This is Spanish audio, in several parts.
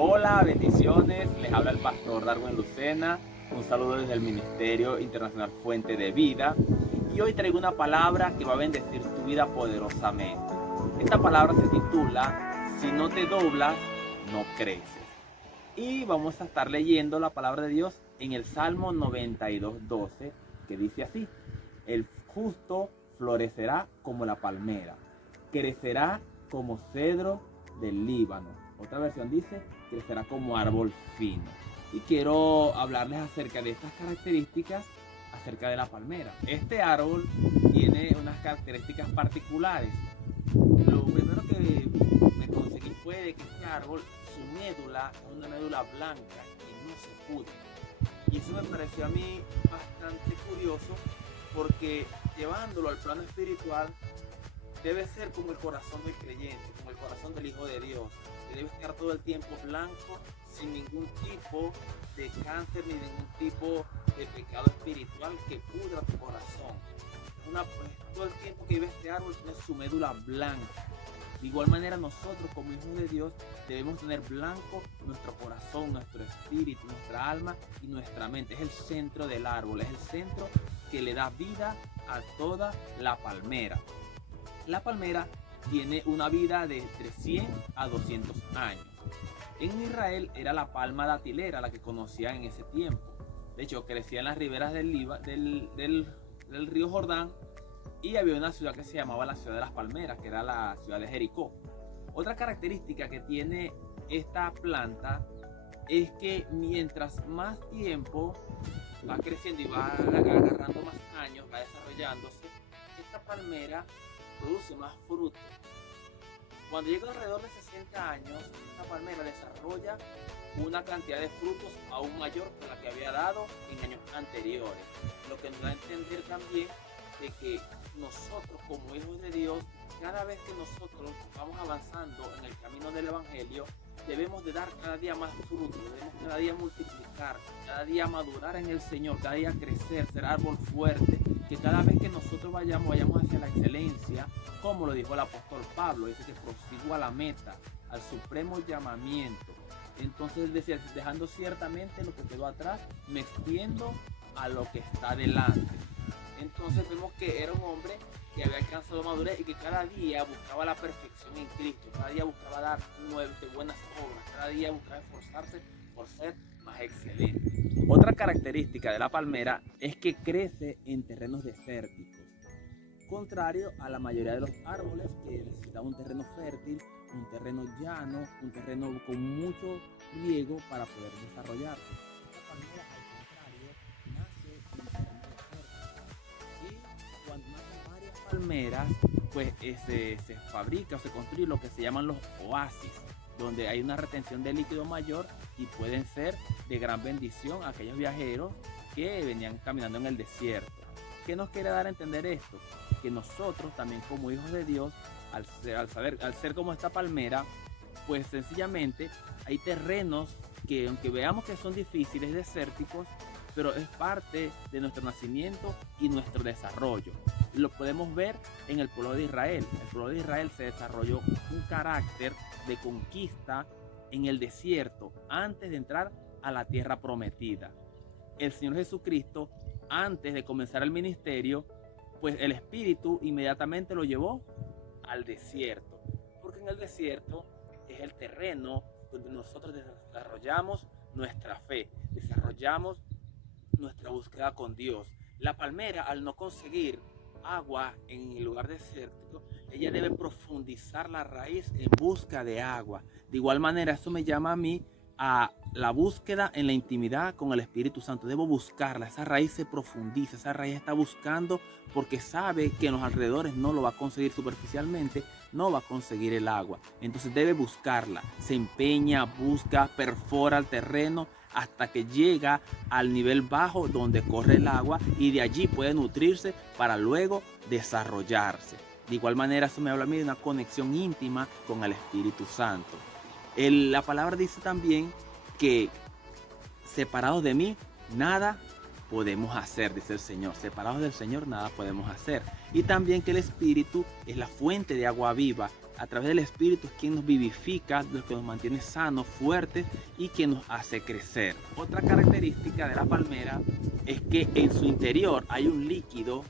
Hola, bendiciones. Les habla el pastor Darwin Lucena. Un saludo desde el Ministerio Internacional Fuente de Vida. Y hoy traigo una palabra que va a bendecir tu vida poderosamente. Esta palabra se titula: Si no te doblas, no creces. Y vamos a estar leyendo la palabra de Dios en el Salmo 92:12, que dice así: El justo florecerá como la palmera, crecerá como cedro del Líbano. Otra versión dice: crecerá como árbol fino. Y quiero hablarles acerca de estas características acerca de la palmera. Este árbol tiene unas características particulares. Lo primero que me conseguí fue de que este árbol, su médula es una médula blanca y no se pudre. Y eso me pareció a mí bastante curioso, porque llevándolo al plano espiritual, debe ser como el corazón del creyente, como el corazón del Hijo de Dios, que debe estar todo el tiempo blanco, sin ningún tipo de cáncer ni ningún tipo de pecado espiritual que pudra tu corazón. Todo el tiempo que vive este árbol tiene su médula blanca. De igual manera, nosotros como hijos de Dios debemos tener blanco nuestro corazón, nuestro espíritu, nuestra alma y nuestra mente. Es el centro del árbol, es el centro que le da vida a toda la palmera. La palmera tiene una vida de entre 100 a 200 años. En Israel era la palma datilera la que conocían en ese tiempo. De hecho, crecía en las riberas del río Jordán, y había una ciudad que se llamaba la ciudad de las palmeras, que era la ciudad de Jericó. Otra característica que tiene esta planta es que mientras más tiempo va creciendo y va agarrando más años, va desarrollándose, esta palmera produce más frutos. Cuando llega alrededor de 60 años, esta palmera desarrolla una cantidad de frutos aún mayor que la que había dado en años anteriores. Lo que nos da a entender también de que nosotros como hijos de Dios, cada vez que nosotros vamos avanzando en el camino del Evangelio, debemos de dar cada día más frutos, debemos cada día multiplicar, cada día madurar en el Señor, cada día crecer, ser árbol fuerte, que cada vez que nosotros vayamos hacia la excelencia, como lo dijo el apóstol Pablo, dice que prosigo a la meta, al supremo llamamiento. Entonces decía, dejando ciertamente lo que quedó atrás, me extiendo a lo que está delante. Entonces vemos que era un hombre que había alcanzado madurez y que cada día buscaba la perfección en Cristo, cada día buscaba dar buenas obras, cada día buscaba esforzarse por ser más excelente. Otra característica de la palmera es que crece en terrenos desérticos, contrario a la mayoría de los árboles que necesitan un terreno fértil, un terreno llano, un terreno con mucho riego para poder desarrollarse. Esta palmera, al contrario, nace en terreno desértico, y cuando nacen varias palmeras, pues se fabrica o se construye lo que se llaman los oasis, donde hay una retención de líquido mayor y pueden ser de gran bendición a aquellos viajeros que venían caminando en el desierto. ¿Qué nos quiere dar a entender esto? Que nosotros también como hijos de Dios, al ser como esta palmera, pues sencillamente hay terrenos que, aunque veamos que son difíciles, desérticos, pero es parte de nuestro nacimiento y nuestro desarrollo. Lo podemos ver en el pueblo de Israel. El pueblo de Israel se desarrolló un carácter de conquista en el desierto antes de entrar a la tierra prometida. El Señor Jesucristo, antes de comenzar el ministerio, pues el Espíritu inmediatamente lo llevó al desierto, porque en el desierto es el terreno donde nosotros desarrollamos nuestra fe, desarrollamos nuestra búsqueda con Dios. La palmera, al no conseguir agua en el lugar desértico, ella debe profundizar la raíz en busca de agua. De igual manera, eso me llama a mí a la búsqueda en la intimidad con el Espíritu Santo. Debo buscarla, esa raíz se profundiza, esa raíz está buscando porque sabe que en los alrededores no lo va a conseguir superficialmente, no va a conseguir el agua. Entonces debe buscarla, se empeña, busca, perfora el terreno hasta que llega al nivel bajo donde corre el agua, y de allí puede nutrirse para luego desarrollarse. De igual manera, eso me habla a mí de una conexión íntima con el Espíritu Santo. La palabra dice también que separados de mí, nada podemos hacer, dice el Señor. Separados del Señor, nada podemos hacer. Y también que el Espíritu es la fuente de agua viva a través del Espíritu es quien nos vivifica, lo que nos mantiene sanos, fuertes y quien nos hace crecer. Otra característica de la palmera es que en su interior hay un líquido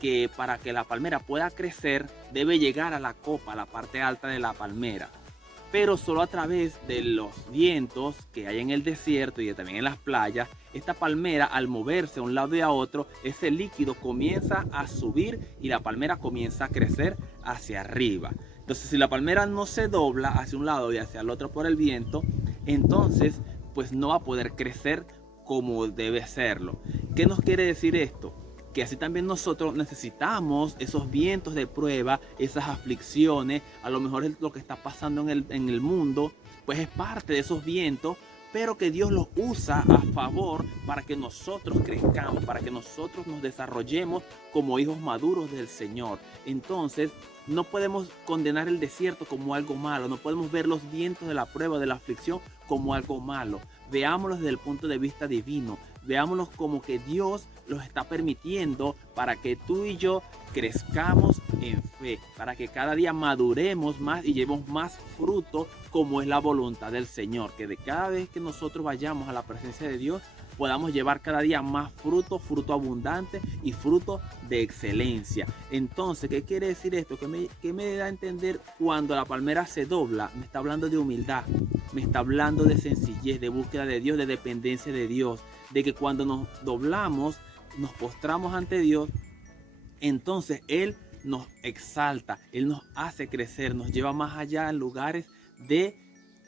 que para que la palmera pueda crecer debe llegar a la copa, a la parte alta de la palmera. Pero solo a través de los vientos que hay en el desierto y también en las playas, esta palmera al moverse a un lado y a otro, ese líquido comienza a subir y la palmera comienza a crecer hacia arriba. Entonces, si la palmera no se dobla hacia un lado y hacia el otro por el viento, entonces pues no va a poder crecer como debe serlo. ¿Qué nos quiere decir esto? Que así también nosotros necesitamos esos vientos de prueba, esas aflicciones, a lo mejor es lo que está pasando en el mundo, pues es parte de esos vientos, pero que Dios los usa a favor para que nosotros crezcamos, para que nosotros nos desarrollemos como hijos maduros del Señor. Entonces, no podemos condenar el desierto como algo malo, no podemos ver los vientos de la prueba, de la aflicción como algo malo. Veámoslo desde el punto de vista divino, veámoslos como que Dios los está permitiendo para que tú y yo crezcamos en fe, para que cada día maduremos más y llevemos más fruto como es la voluntad del Señor, que de cada vez que nosotros vayamos a la presencia de Dios podamos llevar cada día más fruto, fruto abundante y fruto de excelencia. Entonces, ¿qué quiere decir esto? ¿Qué me da a entender cuando la palmera se dobla? Me está hablando de humildad, me está hablando de sencillez, de búsqueda de Dios, de dependencia de Dios, de que cuando nos doblamos, nos postramos ante Dios, entonces Él nos exalta, Él nos hace crecer, nos lleva más allá en lugares de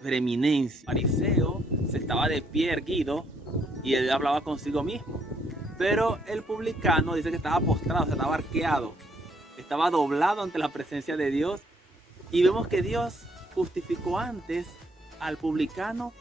preeminencia. El fariseo se estaba de pie erguido y él hablaba consigo mismo, pero el publicano dice que estaba postrado, o sea, estaba arqueado, estaba doblado ante la presencia de Dios, y vemos que Dios justificó antes al publicano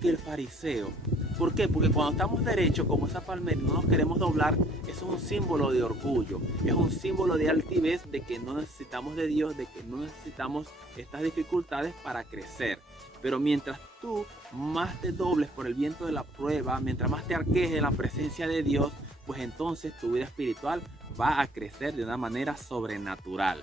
que el fariseo. ¿Por qué? Porque cuando estamos derechos como esa palmera y no nos queremos doblar, eso es un símbolo de orgullo, es un símbolo de altivez, de que no necesitamos de Dios, de que no necesitamos estas dificultades para crecer. Pero mientras tú más te dobles por el viento de la prueba, mientras más te arquees en la presencia de Dios, pues entonces tu vida espiritual va a crecer de una manera sobrenatural.